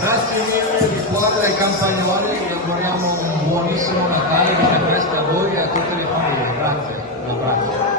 Grazie mille di cuore dai Campagnoli, vi auguriamo un buonissimo Natale, buone feste a voi e a tutte le famiglie. Grazie, un abbraccio.